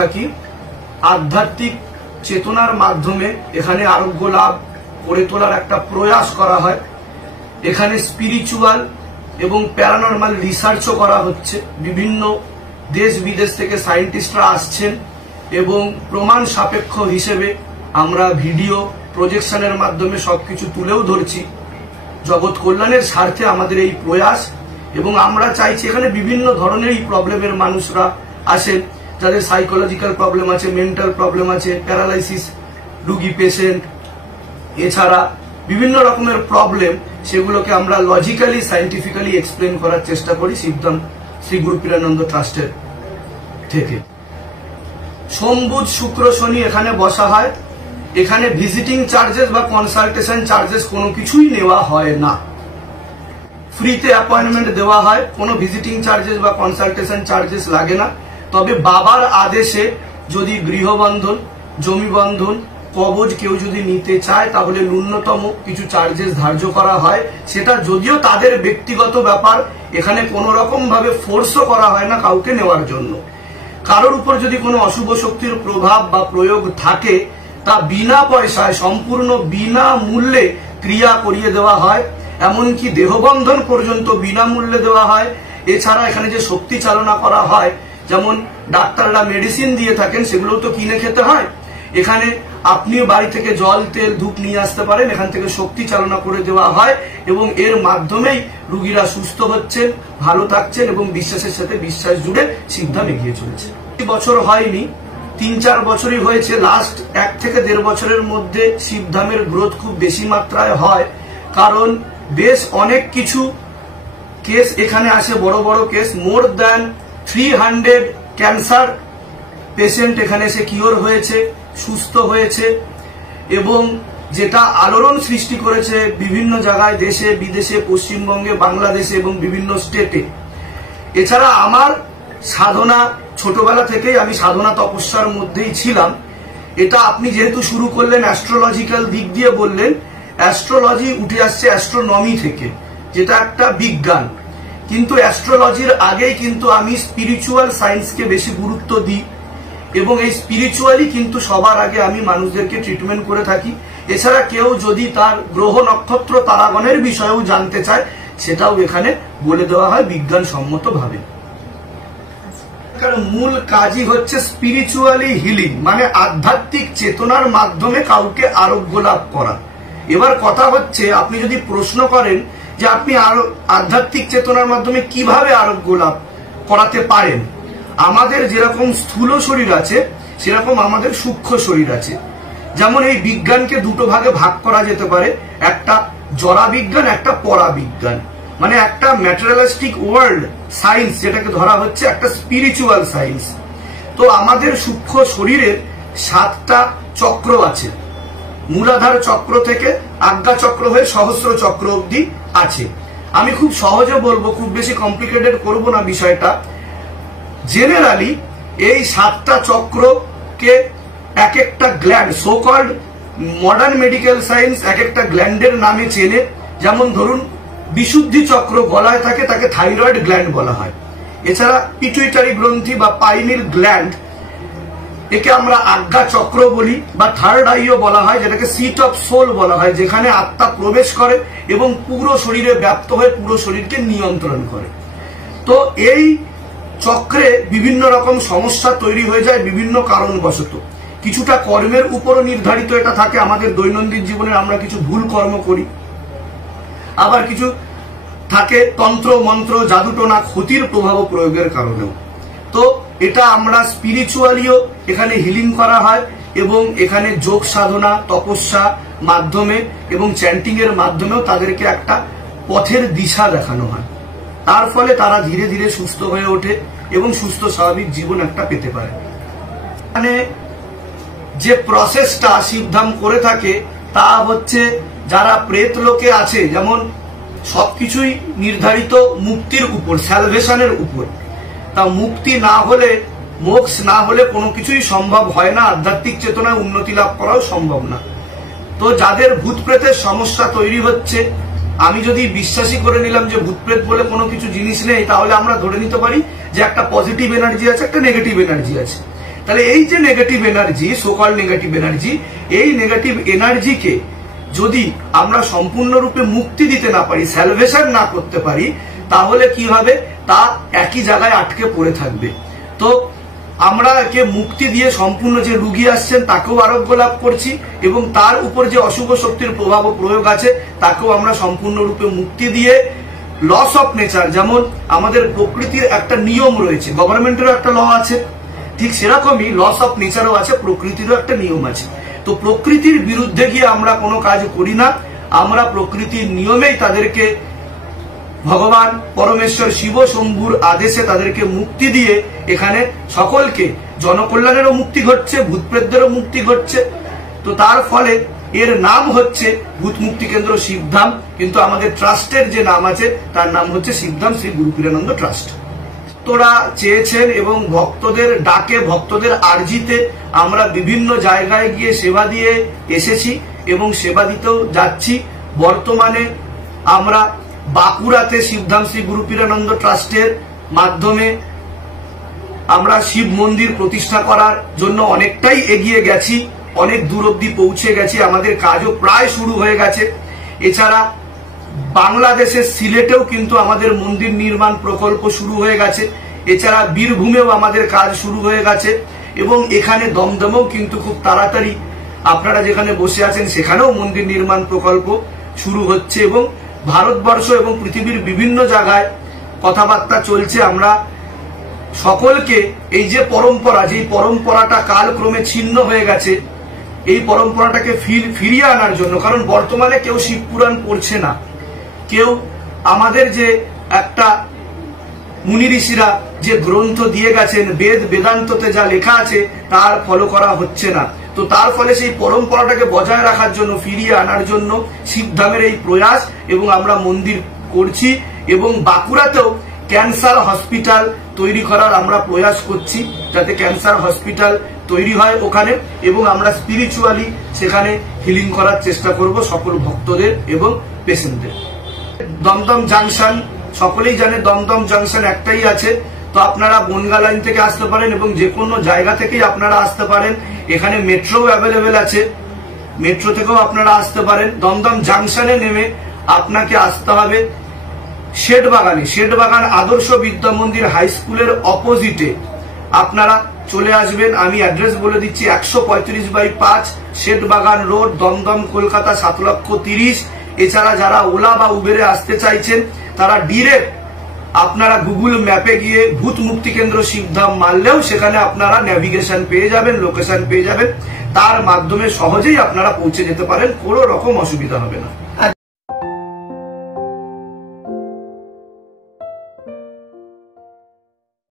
থাকি। আধ্যাত্মিক চেতনার মাধ্যমে এখানে আরোগ্য লাভ করে তোলার একটা প্রয়াস করা হয়। এখানে স্পিরিচুয়াল এবং প্যারানর্মাল রিসার্চও করা হচ্ছে। বিভিন্ন দেশ বিদেশ থেকে সায়েন্টিস্টরা আসছেন এবং প্রমাণ সাপেক্ষ হিসেবে আমরা ভিডিও প্রজেকশনের মাধ্যমে সবকিছু তুলেও ধরছি। জগৎ কল্যাণের স্বার্থে আমাদের এই প্রয়াস, এবং আমরা চাইছি এখানে বিভিন্ন ধরনের এই প্রবলেমের মানুষরা আসেন, যাদের সাইকোলজিক্যাল প্রবলেম আছে, মেন্টাল প্রবলেম আছে, প্যারালাইসিস রুগী পেশেন্ট, এছাড়া বিভিন্ন রকমের প্রবলেম, সেগুলোকে আমরা লজিক্যালি সায়েন্টিফিক্যালি এক্সপ্লেন করার চেষ্টা করি সিদ্ধাম শ্রী গুরু পীরানন্দ ট্রাস্টের থেকে। সোম বুধ শুক্র শনি এখানে বসা হয়। এখানে ভিজিটিং চার্জেস বা কনসালটেশন চার্জেস কোনো কিছুই নেওয়া হয় না, ফ্রিতে অ্যাপয়েন্টমেন্ট দেওয়া হয়, কোনো ভিজিটিং চার্জেস বা কনসালটেশন চার্জেস লাগে না। তবে বাবার আদেশে যদি গৃহবন্ধন, জমি বন্ধন, কবজ কেউ যদি নিতে চায় তাহলে ন্যূনতম কিছু চার্জেস ধার্য করা হয়। সেটা যদিও তাদের ব্যক্তিগত ব্যাপার, এখানে কোনো রকম ভাবে ফোর্সও করা হয় না কাউকে নেওয়ার জন্য। কারোর উপর যদি কোনো অশুভ শক্তির প্রভাব বা প্রয়োগ থাকে তা বিনা পয়সায়, সম্পূর্ণ বিনা মূল্যে ক্রিয়া করিয়ে দেওয়া হয়। এমনকি দেহবন্ধন পর্যন্ত বিনামূল্যে দেওয়া হয়। এছাড়া এখানে যে শক্তি চালনা করা হয়, যেমন ডাক্তাররা মেডিসিন দিয়ে থাকেন, সেগুলো তো কিনে খেতে হয়। এখানে আপনিও বাড়ি থেকে জল, তেল, ধূপ নিয়ে আসতে পারেন, এখান থেকে শক্তি চালনা করে দেওয়া হয় এবং এর মাধ্যমেই রুগীরা সুস্থ হচ্ছেন, ভালো থাকছেন এবং বিশ্বাসের সাথে বিশ্বাস জুড়ে সিদ্ধাম এগিয়ে চলেছে। বছর হয়নি, 3-4 বছরই হয়েছে। লাস্ট 1 থেকে 1.5 বছরের মধ্যে শিবধামের গ্রোথ খুব বেশি মাত্রায় হয়, কারণ বেশ অনেক কিছু কেস এখানে আসে, বড় বড় case. More than 300 cancer patient এখানে এসে কিওর হয়েছে, সুস্থ হয়েছে, এবং যেটা আলোড়ন সৃষ্টি করেছে বিভিন্ন জায়গায়, দেশে বিদেশে, পশ্চিমবঙ্গে, বাংলাদেশে এবং বিভিন্ন স্টেটে। এছাড়া আমার সাধনা ছোটবেলা থেকেই, আমি সাধনা তপস্যার মধ্যেই ছিলাম। এটা আপনি যেহেতু শুরু করলেন অ্যাস্ট্রোলজিক্যাল দিক দিয়ে বললেন, অ্যাস্ট্রোলজি উঠে আসছে অ্যাস্ট্রোনমি থেকে, যেটা একটা বিজ্ঞান। কিন্তু অ্যাস্ট্রোলজির আগেই কিন্তু আমি স্পিরিচুয়াল সায়েন্সকে বেশি গুরুত্ব দিই, এবং এই স্পিরিচুয়ালি কিন্তু সবার আগে আমি মানুষদেরকে ট্রিটমেন্ট করে থাকি। এছাড়া কেউ যদি তার গ্রহ নক্ষত্র তারাগণের বিষয়েও জানতে চায়, সেটাও এখানে বলে দেওয়া হয় বিজ্ঞানসম্মত ভাবে। মূল কাজই হচ্ছে স্পিরিচুয়ালি হিলিং, মানে আধ্যাত্মিক চেতনার মাধ্যমে কাউকে আরোগ্য লাভ করা। এবার কথা হচ্ছে, আপনি যদি প্রশ্ন করেন যে আপনি আধ্যাত্মিক চেতনার মাধ্যমে কিভাবে আরোগ্য লাভ করাতে পারেন, আমাদের যেরকম স্থূল শরীর আছে সেরকম আমাদের সূক্ষ্ম শরীর আছে। যেমন এই বিজ্ঞানকে দুটো ভাগে ভাগ করা যেতে পারে, একটা জড়া বিজ্ঞান, একটা পরা বিজ্ঞান। মানে একটা ম্যাটেরিয়ালিস্টিক ওয়ার্ল্ড সায়েন্স, যেটাকে ধরা হচ্ছে একটা স্পিরিচুয়াল সায়েন্স। তো আমাদের সূক্ষ্ম শরীরের 7টা চক্র আছে, মূলাধার চক্র থেকে আজ্ঞা চক্র হয়ে সহস্র চক্র অবধি আছে। আমি খুব সহজে বলবো, খুব বেশি কমপ্লিকেটেড করব না বিষয়টা। জেনারেলি এই 7টা চক্রকে এক একটা gland, so called modern medical science এক একটা গ্ল্যান্ডের নামে চেনে। যেমন ধরুন বিশুদ্ধি চক্র গলায় থাকে, তাকে থাইরয়েড গ্ল্যান্ড বলা হয়। এছাড়া পিটুইটারি গ্রন্থি বা পাইনিল গ্ল্যান্ড, একে আমরা আজ্ঞা চক্র বলি বা থার্ড আইও বলা হয়, যেটাকে সিট অফ সোল বলা হয়, যেখানে আত্মা প্রবেশ করে এবং পুরো শরীরে ব্যাপ্ত হয়ে পুরো শরীরকে নিয়ন্ত্রণ করে। তো এই চক্রে বিভিন্ন রকম সমস্যা তৈরি হয়ে যায় বিভিন্ন কারণবশত। কিছুটা কর্মের উপরও নির্ধারিত এটা থাকে, আমাদের দৈনন্দিন জীবনে আমরা কিছু ভুল কর্ম করি। আবার কিছু থাকে তন্ত্র মন্ত্র, জাদুটোনা, ক্ষতির প্রভাব প্রয়োগের কারণেও। তো এটা আমরা স্পিরিচুয়ালিও এখানে হিলিং করা হয়, এবং এখানে যোগ সাধনা, তপস্যা মাধ্যমে এবং চ্যান্টিং এর মাধ্যমেও তাদেরকে একটা পথের দিশা দেখানো হয়। তার ফলে তারা ধীরে ধীরে সুস্থ হয়ে ওঠে এবং সুস্থ স্বাভাবিক জীবন একটা পেতে পারে। মানে যে প্রসেসটা শিবধাম করে থাকে তা হচ্ছে, যারা প্রেত লোকে আছে, যেমন সবকিছুই নির্ধারিত মুক্তির উপর, স্যালভেশনের উপর। তা মুক্তি না হলে, মোক্ষ না হলে কোনো কিছুই সম্ভব হয় না, আধ্যাত্মিক চেতনায় উন্নতি লাভ করাও সম্ভব না। তো যাদের ভূত প্রেতের সমস্যা তৈরি হচ্ছে, আমি যদি বিশ্বাসী করে নিলাম যে ভূত প্রেত বলে কোনো কিছু জিনিস নেই, তাহলে আমরা ধরে নিতে পারি যে একটা পজিটিভ এনার্জি আছে, একটা নেগেটিভ এনার্জি আছে। তাহলে এই যে নেগেটিভ এনার্জি, সোকল নেগেটিভ এনার্জি, এই নেগেটিভ এনার্জিকে যদি আমরা সম্পূর্ণরূপে মুক্তি দিতে না পারি, স্যালভেশন না করতে পারি, তাহলে কি হবে, তা একই জায়গায় আটকে পড়ে থাকবে। তো আমরা একে মুক্তি দিয়ে সম্পূর্ণ যে রুগী আসছেন তাকেও আরোগ্য লাভ করছি, এবং তার উপর যে অশুভ শক্তির প্রভাব ও প্রয়োগ আছে তাকেও আমরা সম্পূর্ণরূপে মুক্তি দিয়ে লস অফ নেচার, যেমন আমাদের প্রকৃতির একটা নিয়ম রয়েছে, গভর্নমেন্টেরও একটা ল আছে, ঠিক সেরকমই লস অফ নেচারও আছে, প্রকৃতিরও একটা নিয়ম আছে। তো প্রকৃতির বিরুদ্ধে গিয়ে আমরা কোনো কাজ করি না, আমরা প্রকৃতির নিয়মেই তাদেরকে ভগবান পরমেশ্বর শিব শম্ভুর আদেশে তাদেরকে মুক্তি দিয়ে এখানে সকলকে জনকল্যাণেরও মুক্তি ঘটছে, ভূতপ্রেতদেরও মুক্তি ঘটছে। তো তার ফলে এর নাম হচ্ছে ভূত মুক্তি কেন্দ্র শিবধাম, কিন্তু আমাদের ট্রাস্টের যে নাম আছে তার নাম হচ্ছে শিবধাম শ্রী গুরুপীরানন্দ ট্রাস্ট। তোরা চেয়েছেন এবং ভক্তদের ডাকে, ভক্তদের আর্জিতে আমরা বিভিন্ন জায়গায় গিয়ে সেবা দিয়ে এসেছি এবং সেবা দিতেও যাচ্ছি। বর্তমানে আমরা বাঁকুড়াতে শিবধাম শ্রী গুরুপীরানন্দ ট্রাস্টের মাধ্যমে আমরা শিব মন্দির প্রতিষ্ঠা করার জন্য অনেকটাই এগিয়ে গেছি, অনেক দূর অব্দি পৌঁছে গেছি, আমাদের কাজও প্রায় শুরু হয়ে গেছে। এছাড়া বাংলাদেশের সিলেটেও কিন্তু আমাদের মন্দির নির্মাণ প্রকল্প শুরু হয়ে গেছে। এছাড়া বীরভূমেও আমাদের কাজ শুরু হয়ে গেছে, এবং এখানে দমদমেও কিন্তু খুব তাড়াতাড়ি আপনারা যেখানে বসে আছেন সেখানেও মন্দির নির্মাণ প্রকল্প শুরু হচ্ছে, এবং ভারতবর্ষ এবং পৃথিবীর বিভিন্ন জায়গায় কথাবার্তা চলছে। আমরা সকলকে এই যে পরম্পরা, যে পরম্পরাটা কালক্রমে ছিন্ন হয়ে গেছে, এই পরম্পরাটাকে ফিরিয়ে আনার জন্য, কারণ বর্তমানে কেউ শিব পুরাণ পড়ছে না, কেউ আমাদের যে একটা মুনি ঋষিরা যে গ্রন্থ দিয়ে গেছেন, বেদ বেদান্ততে যা লেখা আছে তার ফলো করা হচ্ছে না। তো তার ফলে সেই পরম্পরাটাকে বজায় রাখার জন্য, ফিরিয়ে আনার জন্য শিবধামের এই প্রয়াস, এবং আমরা মন্দির করছি, এবং বাঁকুড়াতেও ক্যান্সার হসপিটাল তৈরি করার আমরা প্রয়াস করছি, যাতে ক্যান্সার হসপিটাল তৈরি হয় ওখানে, এবং আমরা স্পিরিচুয়ালি সেখানে হিলিং করার চেষ্টা করব সকল ভক্তদের এবং পেশেন্টদের। দমদম জাংশন, সকলেই জানে দমদম জাংশন একটাই আছে। তো আপনারা বনগা লাইন থেকে আসতে পারেন এবং যে কোনো জায়গা থেকেই আপনারা আসতে পারেন। এখানে মেট্রো অ্যাভেলেবেল আছে, মেট্রো থেকেও আপনারা আসতে পারেন। দমদম জাংশনে নেমে আপনাকে আসতে হবে শেঠবাগানে, শেঠবাগান আদর্শ বিদ্যা মন্দির হাই স্কুলের অপোজিটে আপনারা চলে আসবেন। আমি অ্যাড্রেস বলে দিচ্ছি, 135/5 শেঠবাগান রোড, দমদম, কলকাতা 7,30,000। এছাড়া যারা ওলা বা উবেরে আসতে চাইছেন তারা ডিরেক্ট আপনারা গুগল ম্যাপে গিয়ে ভূত মুক্তি কেন্দ্র শিবধাম মারলেও সেখানে আপনারা ন্যাভিগেশন পেয়ে যাবেন, লোকেশন পেয়ে যাবেন, তার মাধ্যমে সহজেই আপনারা পৌঁছে যেতে পারেন, কোনো রকম অসুবিধা হবে না।